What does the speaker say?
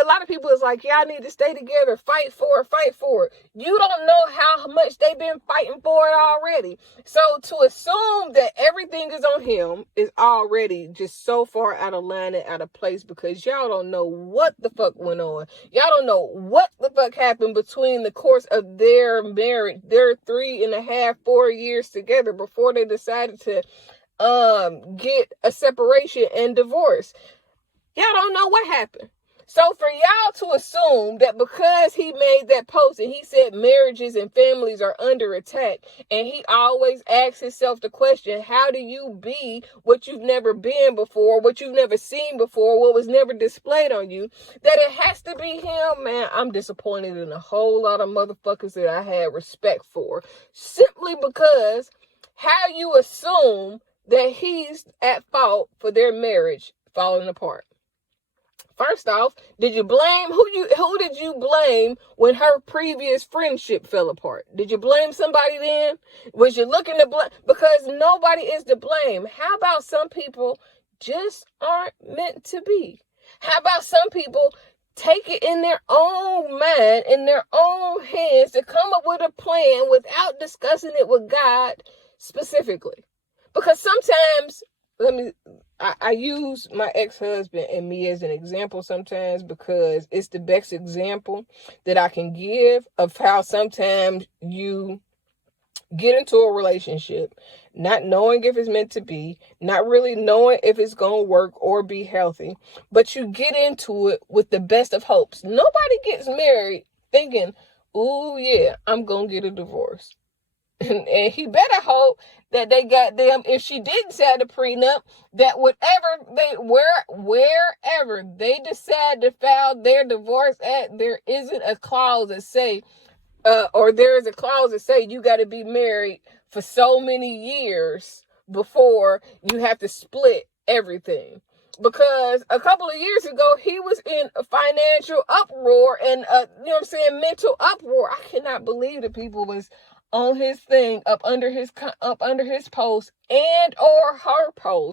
a lot of people is like, y'all need to stay together, fight for it, fight for it. You don't know how much they've been fighting for it already. So to assume that everything is on him is already just so far out of line and out of place, because y'all don't know what the fuck went on. Y'all don't know what the fuck happened between the course of their marriage, their 3.5, 4 years together before they decided to get a separation and divorce. Y'all don't know what happened. So for y'all to assume that because he made that post and he said marriages and families are under attack, and he always asks himself the question, how do you be what you've never been before, what you've never seen before, what was never displayed on you, that it has to be him, man, I'm disappointed in a whole lot of motherfuckers that I had respect for. Simply because how you assume that he's at fault for their marriage falling apart. First off, did you blame who did you blame when her previous friendship fell apart? Did you blame somebody then? Was you looking to blame? Because nobody is to blame. How about some people just aren't meant to be? How about some people take it in their own mind, in their own hands, to come up with a plan without discussing it with God specifically? Because sometimes, I use my ex-husband and me as an example sometimes, because it's the best example that I can give of how sometimes you get into a relationship not knowing if it's meant to be, not really knowing if it's going to work or be healthy, but you get into it with the best of hopes. Nobody gets married thinking, ooh, yeah, I'm going to get a divorce. And he better hope that they got them, if she didn't sign the prenup, that wherever they decide to file their divorce at, there isn't a clause that say, or there is a clause that say you got to be married for so many years before you have to split everything. Because a couple of years ago, he was in a financial uproar and, mental uproar. I cannot believe that people was on his thing, up under his post and or her post,